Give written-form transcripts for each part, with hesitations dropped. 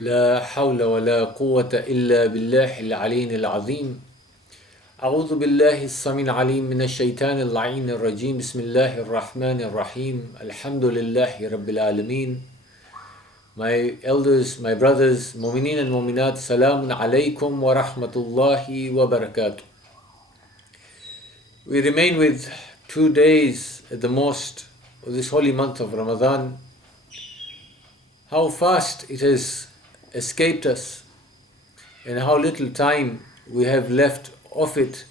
لا حول ولا قوة إلا بالله العلي العظيم. أعوذ بالله السميع العليم من الشيطان اللعين الرجيم. بسم الله الرحمن الرحيم. الحمد لله رب العالمين. My elders, my brothers, mu'mineen and mu'minat, salamun alaykum wa rahmatullahi wa barakatuh. We remain with 2 days at the most of this holy month of Ramadan. How fast it has escaped us and how little time we have left of it.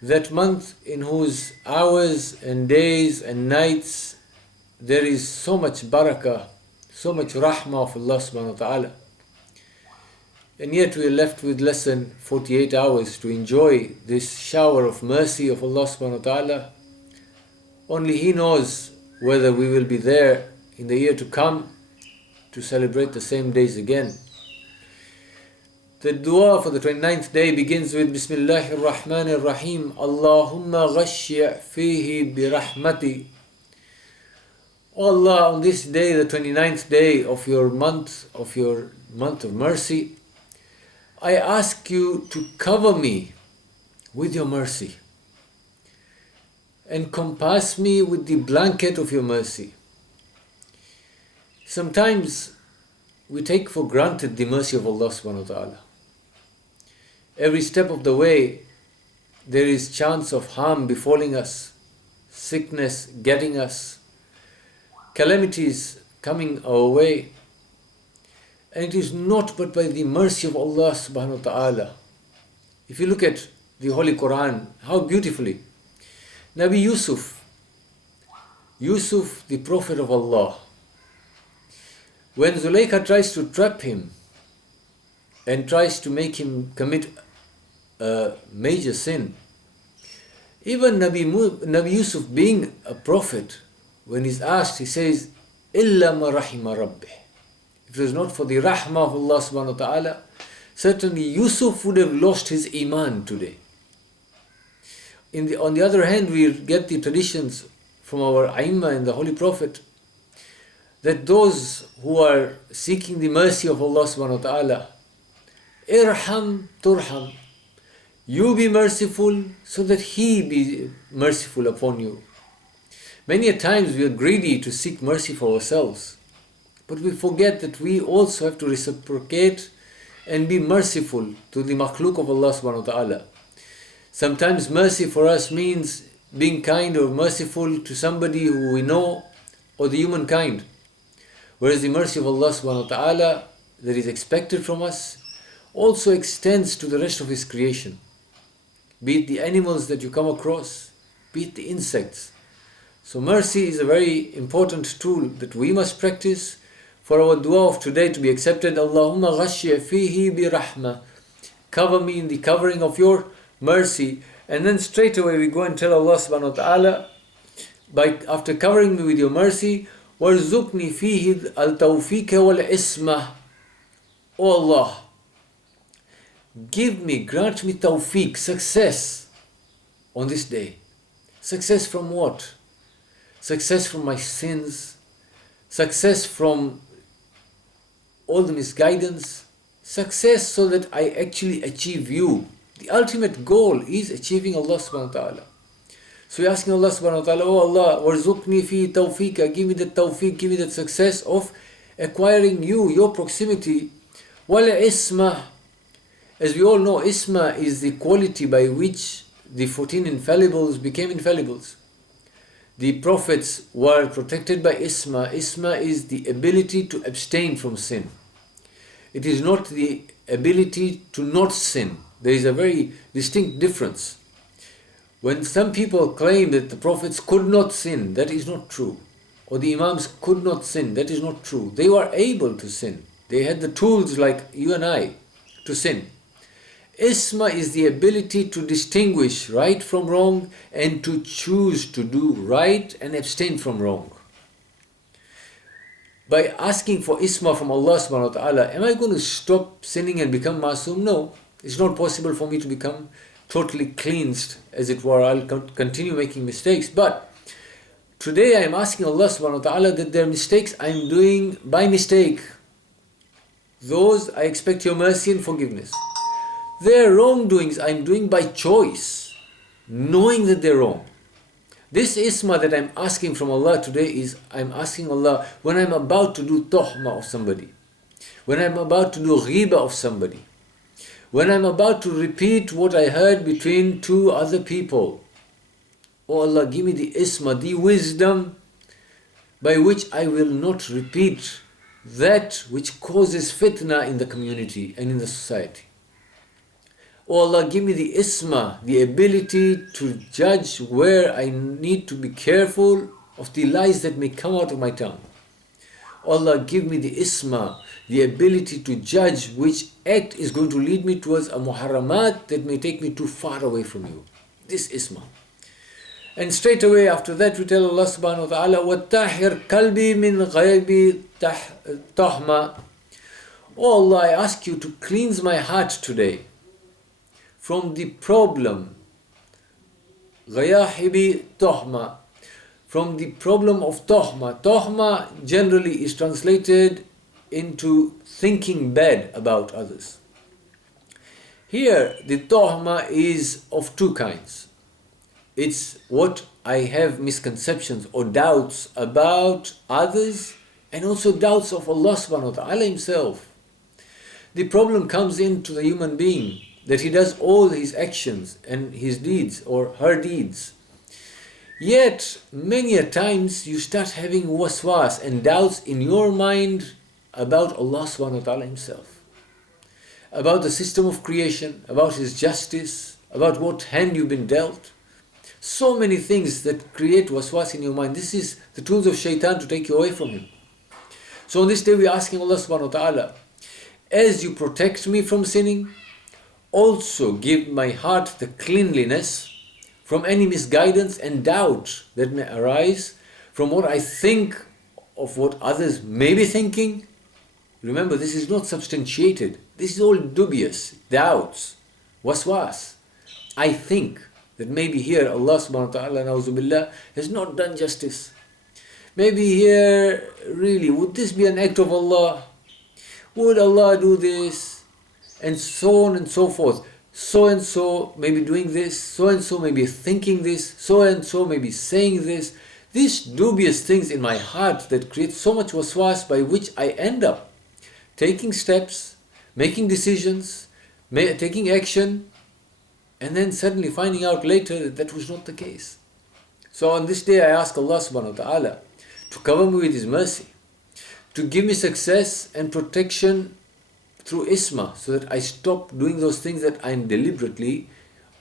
That month in whose hours and days and nights there is so much barakah, so much rahmah of Allah subhanahu wa ta'ala. And yet we are left with less than 48 hours to enjoy this shower of mercy of Allah subhanahu wa ta'ala. Only He knows whether we will be there in the year to come to celebrate the same days again. The dua for the 29th day begins with Bismillahir Rahmanir Rahim. Allahumma ghashya fihi bi rahmati. O Allah, on this day, the 29th day of your month of mercy, I ask you to cover me with your mercy. Encompass me with the blanket of your mercy. Sometimes we take for granted the mercy of Allah subhanahu wa ta'ala. Every step of the way there is chance of harm befalling us, sickness getting us, calamities coming our way. And it is not but by the mercy of Allah subhanahu wa ta'ala. If you look at the Holy Quran, how beautifully Nabi Yusuf, the Prophet of Allah, when Zulaykha tries to trap him and tries to make him commit a major sin, even Nabi Yusuf being a prophet, when he's asked, he says, إِلَّا مَا رَحِمَ رَبِّهِ. If it was not for the rahmah of Allah subhanahu wa ta'ala, certainly Yusuf would have lost his iman today. On the other hand, we get the traditions from our Aimma and the Holy Prophet that those who are seeking the mercy of Allah subhanahu wa ta'ala, irham turham, you be merciful so that He be merciful upon you. Many a times we are greedy to seek mercy for ourselves, but we forget that we also have to reciprocate and be merciful to the makhluk of Allah subhanahu wa ta'ala. Sometimes mercy for us means being kind or merciful to somebody who we know or the humankind. Whereas the mercy of Allah subhanahu wa ta'ala that is expected from us also extends to the rest of His creation. Be it the animals that you come across, be it the insects. So mercy is a very important tool that we must practice for our dua of today to be accepted. Allahumma ghashya fihi bi rahma. Cover me in the covering of your mercy. And then straight away we go and tell Allah subhanahu wa ta'ala, after covering me with your mercy, وَارْزُقْنِي فِيهِ الْتَوْفِيقَ وَالْعِصْمَةِ. O Allah, grant me tawfiq, success on this day. Success from what? Success from my sins, success from all the misguidance, success so that I actually achieve you. The ultimate goal is achieving Allah subhanahu wa ta'ala. So you're asking Allah subhanahu wa ta'ala, oh Allah, warzuqni fi tawfiqa, give me the tawfiq, give me that success of acquiring you, your proximity. Wal isma. As we all know, isma is the quality by which the 14 infallibles became infallibles. The prophets were protected by isma. Isma is the ability to abstain from sin. It is not the ability to not sin. There is a very distinct difference. When some people claim that the prophets could not sin, that is not true. Or the imams could not sin, that is not true. They were able to sin. They had the tools like you and I to sin. Isma is the ability to distinguish right from wrong and to choose to do right and abstain from wrong. By asking for isma from Allah subhanahu wa ta'ala, am I going to stop sinning and become masoom? No, it's not possible for me to become totally cleansed, as it were. I'll continue making mistakes. But today I am asking Allah subhanahu wa ta'ala that there are mistakes I am doing by mistake. those I expect your mercy and forgiveness. Their wrongdoings I'm doing by choice, knowing that they're wrong. This isma that I'm asking from Allah today is, I'm asking Allah when I'm about to do tohma of somebody, when I'm about to do ghiba of somebody, when I'm about to repeat what I heard between two other people. Oh Allah, give me the isma, the wisdom by which I will not repeat that which causes fitna in the community and in the society. Oh Allah, give me the isma, the ability to judge where I need to be careful of the lies that may come out of my tongue. Oh Allah, give me the isma, the ability to judge which act is going to lead me towards a muharramat that may take me too far away from you. This isma. And straight away after that we tell Allah subhanahu wa ta'ala, وَاتَّحِرْ قَلْبِي مِنْ غَيْبِ تَحْمَى. Oh Allah, I ask you to cleanse my heart today from the problem, غَيَاحِبِ تَحْمَى, from the problem of tohma. Tohma generally is translated into thinking bad about others. Here the tohma is of two kinds. It's what I have misconceptions or doubts about others, and also doubts of Allah subhanahu wa ta'ala himself. The problem comes into the human being that he does all his actions and his deeds or her deeds. Yet many a times you start having waswas and doubts in your mind about Allah subhanahu wa ta'ala himself, about the system of creation, about his justice, about what hand you've been dealt. So many things that create waswas in your mind. This is the tools of shaitan to take you away from him. So on this day we are asking Allah subhanahu wa ta'ala, as you protect me from sinning, also give my heart the cleanliness from any misguidance and doubt that may arise from what I think of what others may be thinking. Remember, this is not substantiated. This is all dubious, doubts, waswas. I think that maybe here Allah subhanahu wa ta'ala, na'udhu billah, has not done justice. Maybe here, really, would this be an act of Allah? Would Allah do this? And so on and so forth. So and so may be doing this, so and so may be thinking this, so and so may be saying this. These dubious things in my heart that create so much waswas, by which I end up taking steps, making decisions, taking action, and then suddenly finding out later that that was not the case. So on this day I ask Allah subhanahu wa ta'ala to cover me with His mercy, to give me success and protection through isma, so that I stop doing those things that I am deliberately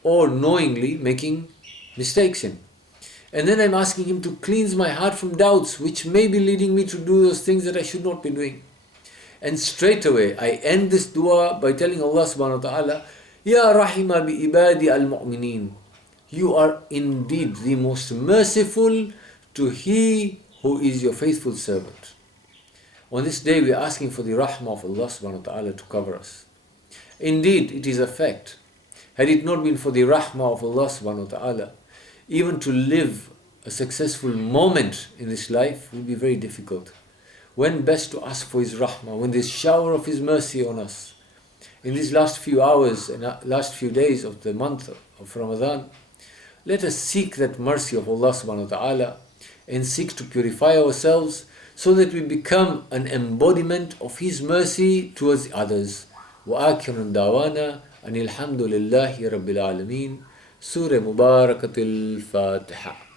or knowingly making mistakes in. And then I'm asking Him to cleanse my heart from doubts which may be leading me to do those things that I should not be doing. And straight away I end this dua by telling Allah subhanahu wa ta'ala, Ya Rahima bi ibadi al-mu'mineen, you are indeed the most merciful to he who is your faithful servant. On this day we are asking for the rahmah of Allah subhanahu wa ta'ala to cover us. Indeed, it is a fact. Had it not been for the rahmah of Allah subhanahu wa ta'ala, even to live a successful moment in this life would be very difficult. When best to ask for His rahmah, when this shower of His mercy on us. In these last few hours and last few days of the month of Ramadan, let us seek that mercy of Allah subhanahu wa ta'ala and seek to purify ourselves so that we become an embodiment of His mercy towards others. وَآكِرٌ دَعْوَانَا أَنِ الْحَمْدُ لِلَّهِ رَبِّ الْعَالَمِينَ. Surah Mubarakatul Fatiha.